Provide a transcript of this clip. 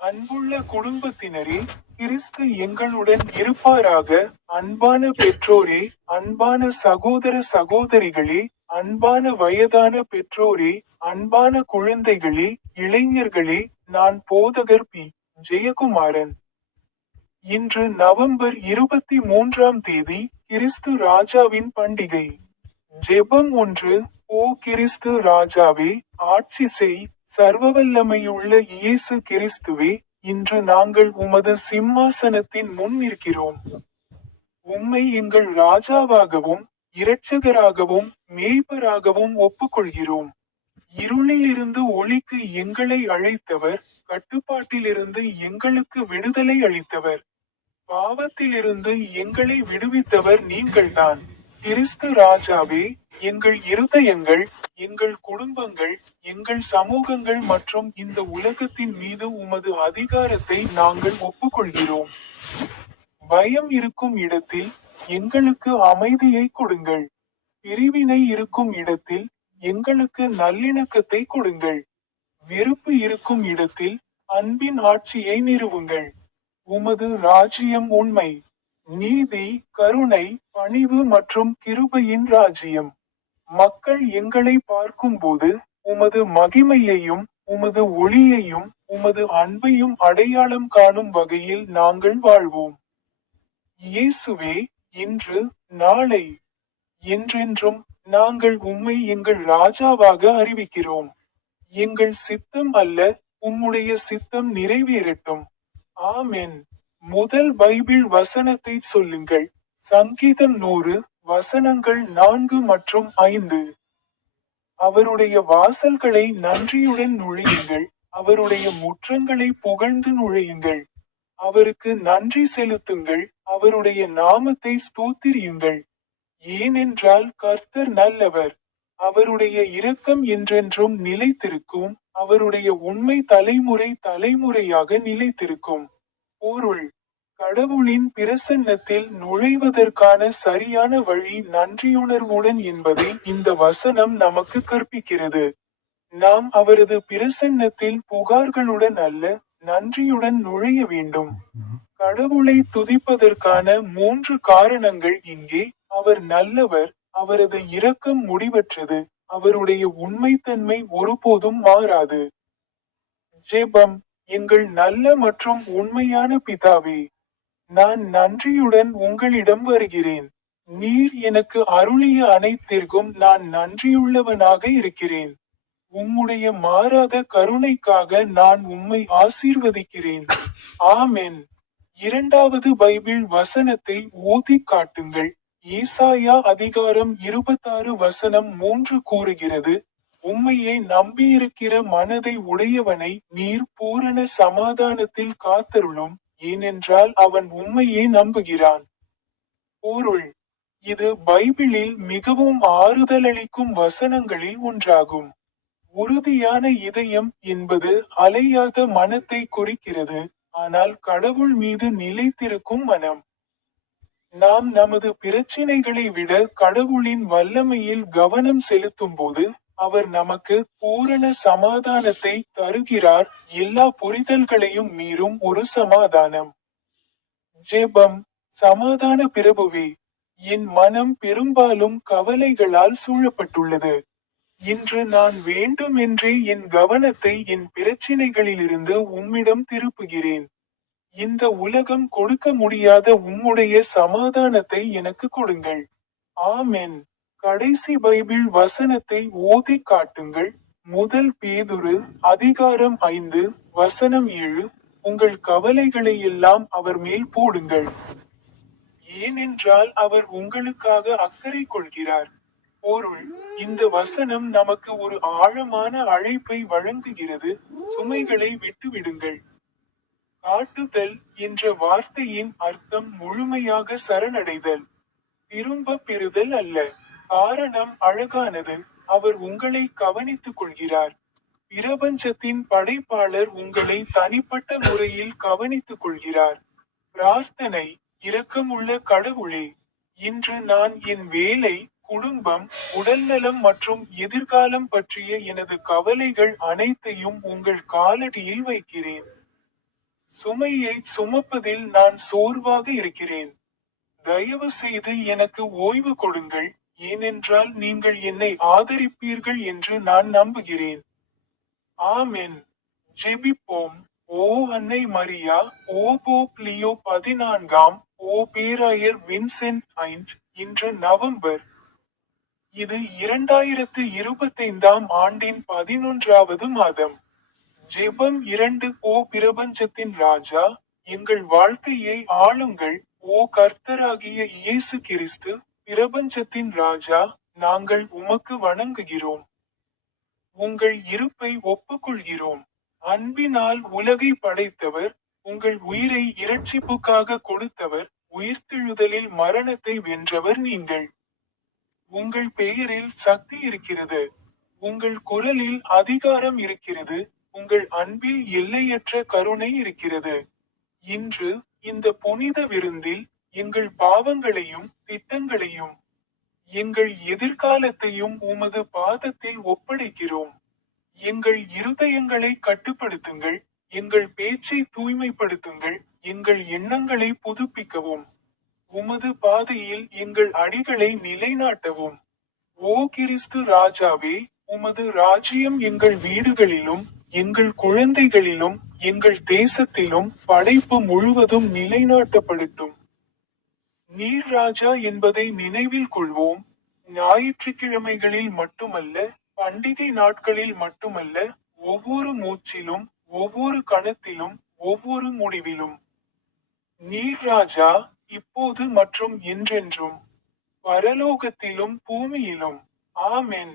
அன்புள்ள குடும்பத்தினரே, கிறிஸ்து எங்களுடன் இருப்பாராக. அன்பான பெற்றோரே, அன்பான சகோதர சகோதரிகளே, அன்பான வயதான பெற்றோரே, அன்பான குழந்தைகளே, இளைஞர்களே, நான் போதகர் பி. ஜெயக்குமாரன். இன்று நவம்பர் 23ஆம் தேதி, கிறிஸ்து ராஜாவின் பண்டிகை. ஜெபம் 1. ஓ கிறிஸ்து ராஜாவே, ஆட்சி செய், சர்வவல்லமையுள்ள இயேசு கிறிஸ்துவே, இன்று நாங்கள் உமது சிம்மாசனத்தின் முன் நிற்கிறோம். உம்மை எங்கள் ராஜாவாகவும் இரட்சகராகவும் மேய்ப்பராகவும் ஒப்புக்கொள்கிறோம். இருளிலிருந்து ஒளிக்கு எங்களை அழைத்தவர், கட்டுப்பாட்டிலிருந்து எங்களுக்கு விடுதலை அளித்தவர், பாவத்திலிருந்து எங்களை விடுவித்தவர் நீங்கள்தான். கிறிஸ்து ராஜாவே, எங்கள் இருதயங்கள், எங்கள் குடும்பங்கள், எங்கள் சமூகங்கள் மற்றும் இந்த உலகத்தின் மீது உமது அதிகாரத்தை நாங்கள் ஒப்புக்கொள்கிறோம். பயம் இருக்கும் இடத்தில் எங்களுக்கு அமைதியை கொடுங்கள். பிரிவினை இருக்கும் இடத்தில் எங்களுக்கு நல்லிணக்கத்தை கொடுங்கள். வெறுப்பு இருக்கும் இடத்தில் அன்பின் ஆட்சியை நிறுவுங்கள். உமது ராஜ்யம் உண்மை, நீதி, கருணை, பணிவு மற்றும் கிருபையின் ராஜ்யம். மக்கள் எங்களை பார்க்கும்போது உமது மகிமையையும் உமது ஒளியையும் உமது அன்பையும் அடையாளம் காணும் வகையில் நாங்கள் வாழ்வோம். இயேசுவே, இன்று, நாளை, என்றென்றும் நாங்கள் உம்மை எங்கள் ராஜாவாக அறிவிக்கிறோம். எங்கள் சித்தம் அல்ல, உம்முடைய சித்தம் நிறைவேறட்டும். ஆமென். முதல் பைபிள் வசனத்தை சொல்லுங்கள். சங்கீதம் 100, வசனங்கள் 4 மற்றும் 5. அவருடைய வாசல்களை நன்றியுடன் நுழையுங்கள், அவருடைய முற்றங்களை புகழ்ந்து நுழையுங்கள். அவருக்கு நன்றி செலுத்துங்கள், அவருடைய நாமத்தை ஸ்தோத்திரியுங்கள். ஏனென்றால் கர்த்தர் நல்லவர். அவருடைய இரக்கம் என்றென்றும் நிலைத்திருக்கும், அவருடைய உண்மை தலைமுறை தலைமுறையாக நிலைத்திருக்கும். பொருள்: கடவுளின் பிரசன்னத்தில் நுழைவதற்கான சரியான வழி நன்றியுணர்வுடன் என்பதை இந்த வசனம் நமக்கு கற்பிக்கிறது. நாம் அவரது பிரசன்னத்தில் புகார்களுடன் அல்ல, நன்றியுடன் நுழைய வேண்டும். கடவுளை துதிப்பதற்கான 3 காரணங்கள் இங்கே. அவர் நல்லவர், அவரது இரக்கம் முடிவற்றது, அவருடைய உண்மைத்தன்மை ஒருபோதும் மாறாது. ஜெபம். எங்கள் நல்ல மற்றும் உண்மையான பிதாவே, நான் நன்றியுடன் உங்களிடம் வருகிறேன். நீர் எனக்கு அருளிய அனைத்திற்கும் நான் நன்றியுள்ளவனாக இருக்கிறேன். உம்முடைய மாறாத கருணைக்காக நான் உம்மை ஆசீர்வதிக்கிறேன். ஆமென். இரண்டாவது பைபிள் வசனத்தை ஓதிக் காட்டுங்கள். ஏசாயா அதிகாரம் 26 வசனம் 3 கூறுகிறது, உம்மையே நம்பியிருக்கிற மனதை உடையவனை நீர் பூரண சமாதானத்தில் காத்தருளும், ஏனென்றால் அவன் உம்மையே நம்புகிறான். பொருள்: இது பைபிளில் மிகவும் ஆறுதலளிக்கும் வசனங்களில் ஒன்றாகும். உறுதியான இதயம் என்பது அலையாத மனத்தை குறிக்கிறது, ஆனால் கடவுள் மீது நிலைத்திருக்கும் மனம். நாம் நமது பிரச்சினைகளை விட கடவுளின் வல்லமையில் கவனம் செலுத்தும்போது அவர் நமக்கு பூரண சமாதானத்தை தருகிறார், எல்லா புரிதல்களையும் மீறும் ஒரு சமாதானம். ஜெபம். சமாதான பிரபுவே, என் மனம் பெரும்பாலும் கவலைகளால் சூழப்பட்டுள்ளது. இன்று நான் வேண்டுமென்றே என் கவனத்தை என் பிரச்சினைகளிலிருந்து உம்மிடம் திருப்புகிறேன். இந்த உலகம் கொடுக்க முடியாத உம்முடைய சமாதானத்தை எனக்கு கொடுங்கள். ஆமென். கடைசி பைபிள் வசனத்தை ஓதிக் காட்டுங்கள். முதல் பேதுரு அதிகாரம் 5, வசனம் 7. உங்கள் கவலைகளை எல்லாம் அவர் மேல் போடுங்கள், ஏனென்றால் அவர் உங்களுக்காக அக்கறை கொள்கிறார். பொருள்: இந்த வசனம் நமக்கு ஒரு ஆழமான அழைப்பை வழங்குகிறது. சுமைகளை விட்டுவிடுங்கள். காட்டுதல் என்ற வார்த்தையின் அர்த்தம் முழுமையாக சரணடைதல், திரும்ப பெறுதல் அல்ல. காரணம் அழகானது, அவர் உங்களை கவனித்துக் கொள்கிறார். பிரபஞ்சத்தின் படைப்பாளர் உங்களை தனிப்பட்ட முறையில் கவனித்துக் கொள்கிறார். பிரார்த்தனை. இரக்கமுள்ள கடவுளே, இன்று நான் என் வேலை, குடும்பம், உடல்நலம் மற்றும் எதிர்காலம் பற்றிய எனது கவலைகள் அனைத்தையும் உங்கள் காலடியில் வைக்கிறேன். சுமையை சுமப்பதில் நான் சோர்வாக இருக்கிறேன். தயவு செய்து எனக்கு ஓய்வு கொடுங்கள், ஏனென்றால் நீங்கள் என்னை ஆதரிப்பீர்கள் என்று நான் நம்புகிறேன். ஆமென். ஜெபிப்போம். ஓ அன்னை மரியா, ஓ போப் லியோ 14, ஓ பேராயர் வின்சென்ட் ஐண்ட், இன்று நவம்பர். இது 2025 ஆண்டின் 11வது மாதம். ஜெபம் 2. ஓ பிரபஞ்சத்தின் ராஜா, எங்கள் வாழ்க்கையை ஆளுங்கள். ஓ கர்த்தராகிய இயேசு கிறிஸ்து, பிரபஞ்சத்தின் ராஜா, நாங்கள் உமக்கு வணங்குகிறோம். உங்கள் இருப்பை ஒப்புக்கொள்கிறோம். அன்பினால் உலகை படைத்தவர், உங்கள் உயிரை இரட்சிப்புக்காக கொடுத்தவர், உயிர்த்தெழுதலில் மரணத்தை வென்றவர் நீங்கள். உங்கள் பெயரில் சக்தி இருக்கிறது. உங்கள் குரலில் அதிகாரம் இருக்கிறது. உங்கள் அன்பில் எல்லையற்ற கருணை இருக்கிறது. இன்று இந்த புனித விருந்தில் எங்கள் பாவங்களையும் திட்டங்களையும் எங்கள் எதிர்காலத்தையும் உமது பாதத்தில் ஒப்படைக்கிறோம். எங்கள் இருதயங்களை கட்டுப்படுத்துங்கள், எங்கள் பேச்சை தூய்மைப்படுத்துங்கள், எங்கள் எண்ணங்களை புதுப்பிக்கவும். உமது பாதையில் எங்கள் அடிகளை நிலைநாட்டவும். ஓ கிறிஸ்து ராஜாவே, உமது ராஜ்யம் எங்கள் வீடுகளிலும், எங்கள் குழந்தைகளிலும், எங்கள் தேசத்திலும், படைப்பு முழுவதும் நிலைநாட்டப்படட்டும். நீர் ராஜா என்பதை நினைவில் கொள்வோம். ஞாயிற்றுக்கிழமைகளில் மட்டுமல்ல, பண்டிகை நாட்களில் மட்டுமல்ல, ஒவ்வொரு மூச்சிலும், ஒவ்வொரு கணத்திலும், ஒவ்வொரு முடிவிலும். நீர் ராஜா, இப்போது மற்றும் என்றென்றும், பரலோகத்திலும் பூமியிலும். ஆமென்.